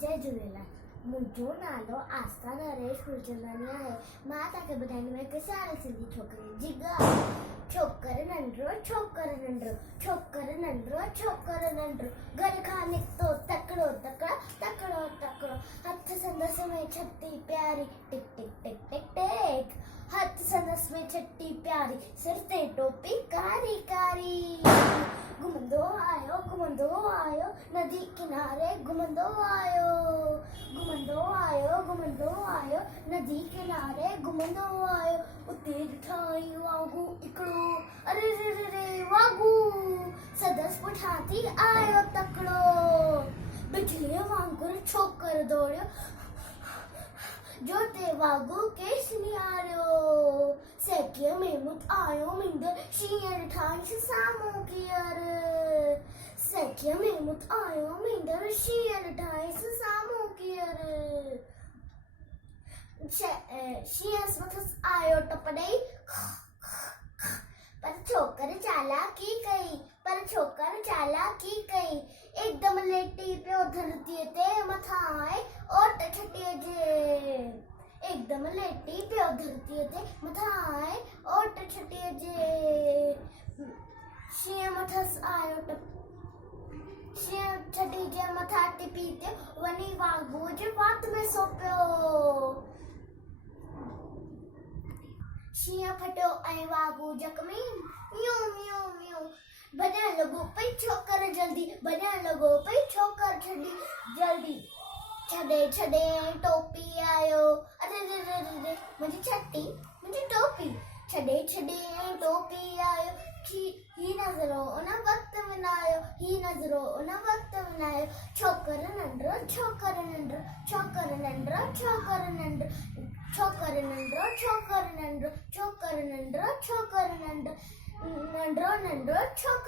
जय झूलेलाल। मुंहिंजो नालो आस्था नरेश गुरजंदानी आहे। मां तव्हांखे ॿुधाईंदमि हिकु साल सिंधी छोकिरी जी ॻाल्हि। छोकिरो नंढड़ो, छोकिरो नंढड़ो, छोकिरो नंढड़ो, छोकिरो नंढड़ो, घर खां निकितो तकिड़ो तकिड़ो, तकिड़ो तकिड़ो, हथ संदसि में छटी प्यारी, टिक टिक टिक टिक टिक, हथ संदसि में छटी प्यारी, सिर ते टोपी कारी कारी। घुमंदो आयो नदी किनारे घुमंदो आयो, घुमंदो आयो नदी किनारे घुमंदो आयो। उते ॾिठई वागू हिकिड़ो, अरे रे रे रे वागू सदसि पुठियां थी आयो तकिड़ो। बिजलीअ वांगुरु छोकिरो दौड़ियो, जो ते वागू केस निहारियो। सेकीअ में मुत आयो मींदर, शींहं ॾिठांसि साम्हूं कीअर। सेकीअ में मुत आयो मींदर, शींहं ॾिठांसि साम्हूं कीअर। शींहं मथसि आयो टप ॾेई, पर छोकिरो चालाकी कई, एकदम लेटी पियो धरतीअ ते मथां ओट छटीअ जे। एकदम लेटी पियो धरतीअ ते मथां ओट छटीअ जे। शींहं मथसि आयो टप, शींहं छटी जे मथां टिपी ते वञी वागू जे वात में सो पियो। शींहं फटियो ऐं वागू जख़्मी, म्यू म्यू म्यू भॼण लॻो पई छोकर जल्दी, भॼण लॻो पई छोकर जल्दी। छॾे टोपी आयो, अरे रे रे रे मुंहिंजी छटी मुंहिंजी टोपी। छॾे टोपी आयो, ही नज़रो उन वक़्त में न आयो, ही नज़रो उन वक़्त में न आयो। छोकिरो नंढड़ो, छोकिरो नंढड़ो, छोकिरो नंढड़ो, छोकिरो नंढड़ो, छोकिरो नंढड़ो, छोकिरो नंढड़ो, छोकिरो नंढड़ो, छोकिरो नंढड़ो, नंढड़ो नंढड़ो छोकिरो।